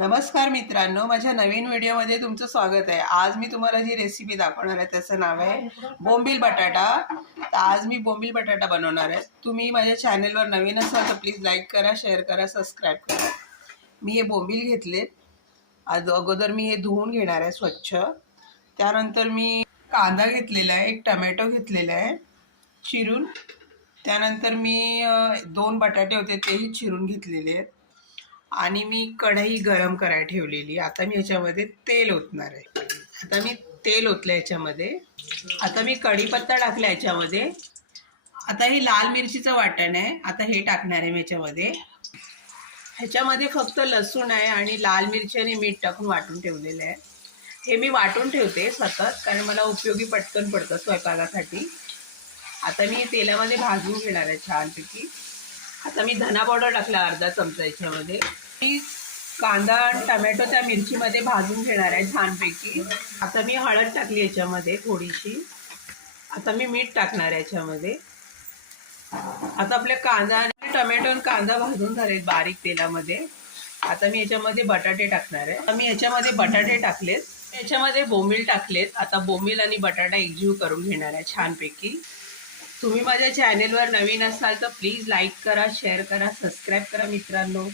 नमस्कार मित्रांनो माझ्या नवीन व्हिडिओमध्ये तुमचं स्वागत आहे. आज मी तुम्हाला जी रेसिपी दाखवणार आहे त्याचं नाव आहे बोंबील बटाटा. तर आज मी बोंबील बटाटा बनवणार आहे. तुम्ही माझ्या चॅनलवर नवीन असाल तर प्लीज लाईक करा शेअर करा सबस्क्राईब करा. मी हे बोंबील घेतले आज अगोदर मी हे धुवून घेणार आहे स्वच्छ. त्यानंतर मी कांदा घेतलेला आहे एक टमॅटो घेतलेला आहे चिरून. त्यानंतर मी दोन बटाटे होते तेही चिरून घेतलेले आहेत. आणि मी कढई गरम करायला ठेवलेली. आता मी ह्याच्यामध्ये तेल ओतणार आहे. आता मी तेल ओतलं ह्याच्यामध्ये आता मी कढीपत्ता टाकला ह्याच्यामध्ये आता हे लाल मिरचीचं वाटण आहे. आता हे टाकणार आहे मी ह्याच्यामध्ये ह्याच्यामध्ये फक्त लसूण आहे आणि लाल मिरची आणि मीठ टाकून वाटून ठेवलेलं आहे. हे मी वाटून ठेवते सतत कारण मला उपयोगी पटकन पडतं स्वयंपाकासाठी. आता मी तेलामध्ये भाजून घेणार आहे छानपैकी. आता मी धना पावडर टाकला अर्धा चमचा याच्यामध्ये. मी कांदा आणि टमॅटो त्या मिरचीमध्ये भाजून घेणार आहे छानपैकी. आता मी हळद टाकली याच्यामध्ये थोडीशी. आता मी मीठ टाकणार आहे याच्यामध्ये. आता आपल्या कांदा आणि टमॅटो आणि कांदा भाजून झालेत बारीक तेलामध्ये. आता मी याच्यामध्ये बटाटे टाकणार आहे. आता मी याच्यामध्ये बटाटे टाकलेत. याच्यामध्ये बोंबील टाकलेत. आता बोंबील आणि बटाटा एकजीव करून घेणार आहे छानपैकी. तुम्ही माझ्या चॅनेलवर नवीन असाल तर प्लीज लाईक करा शेअर करा सबस्क्राईब करा मित्रांनो.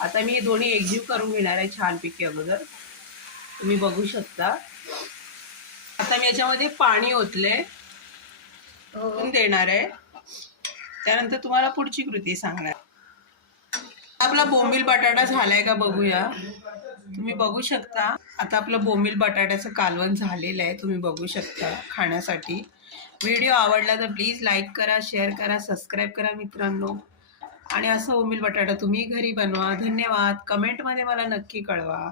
आता मी हे दोन्ही एकजीव करून घेणार आहे छानपैकी अगोदर. तुम्ही बघू शकता. आता मी याच्यामध्ये पाणी ओतले देणार आहे. त्यानंतर तुम्हाला पुढची कृती सांगणार. आपला बोंबील बटाटा झालाय का बघूया. तुम्ही बघू शकता. आता आपलं बोंबील बटाट्याचं कालवण झालेलं आहे. तुम्ही बघू शकता खाण्यासाठी. व्हिडिओ आवडला तर प्लीज लाईक करा शेअर करा सबस्क्राईब करा मित्रांनो. आणि असं बोंबील बटाटा तुम्ही घरी बनवा. धन्यवाद. कमेंटमध्ये मला नक्की कळवा.